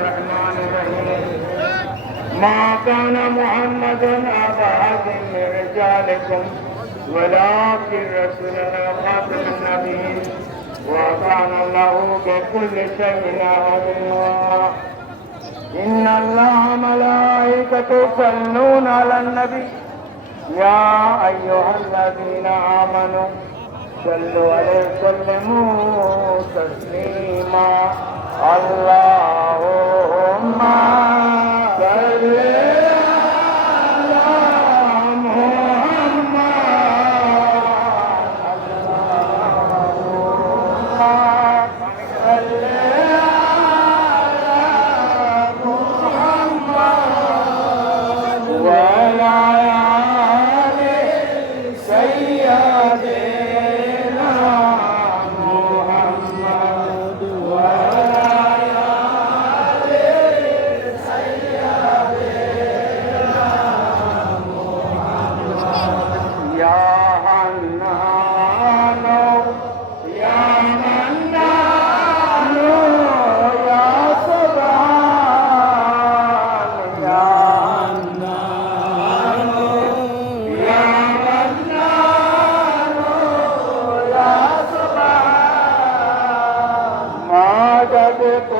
الرحمن الرحيم ما كان محمد أبا أحد من رجالكم ولكن رسولنا خاتم النبيين. وكان الله بكل شيء عليما. إن الله ملائكته يصلون على النبي. يا أيها الذين آمنوا صلوا عليه وسلموا تسليما. اللهم মা সর্বত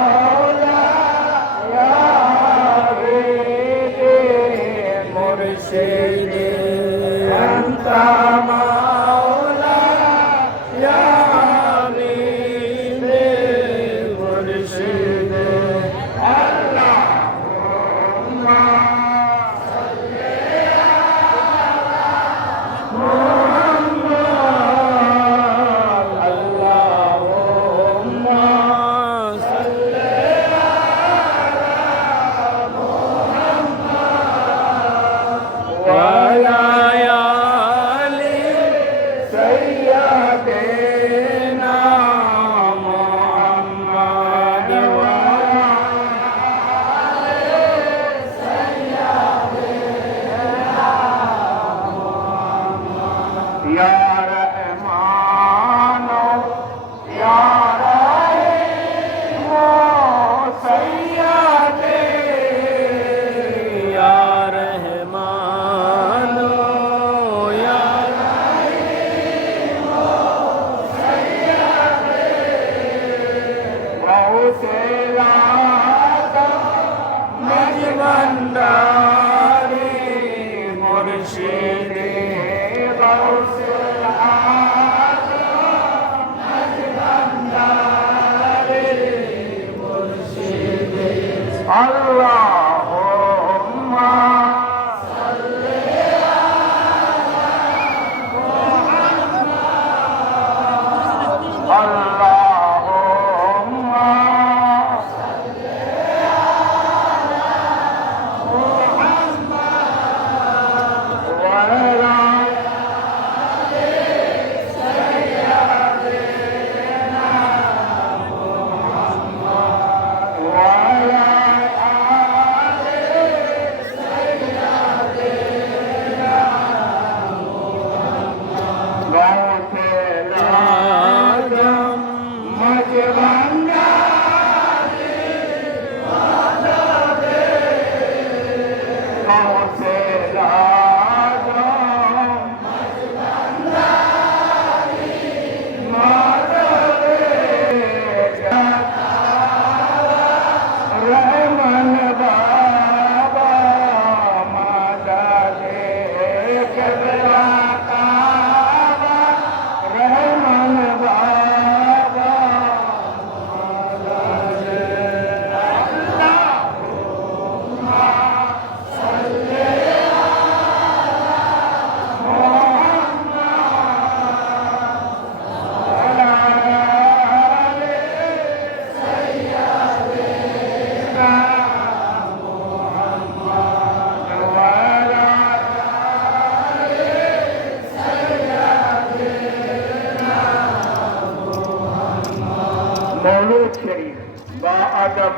शरीफ बाअदब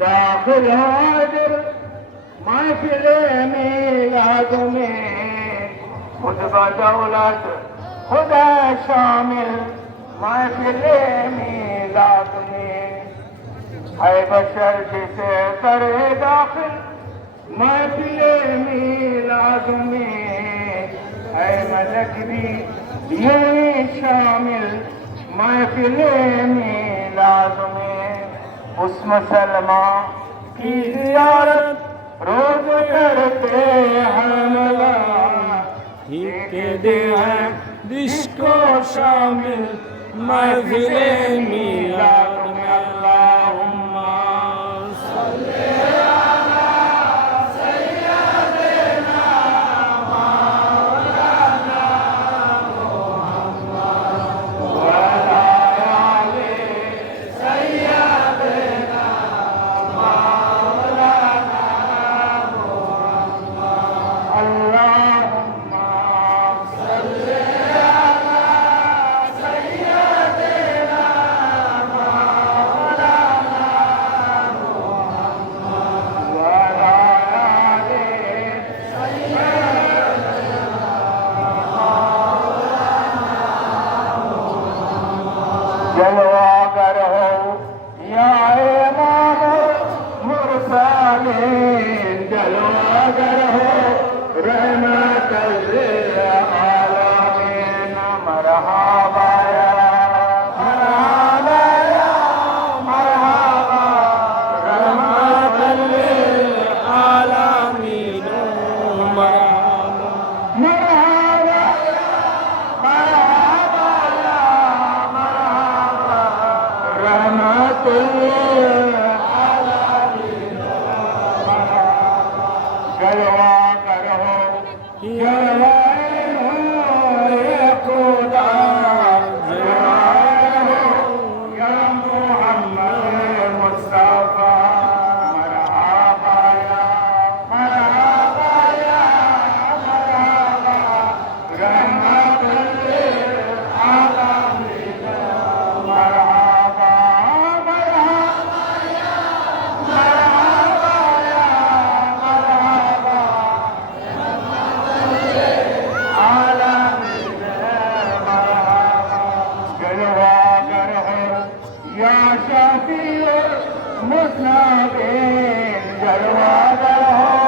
दाखिल हाजिर महफिल मिलाद में। खुद बदौलत खुदा शामिल महफिल मिलाद में। है बशर जिसे करे दाखिल महफिल मिलाद में। है मलक भी, यूँ शामिल महफिल उस मुसलमा की जियारत रोज करते हमला ही के दे है जिसको शामिल महफिले मिलाद شفیع مصنف جلوہ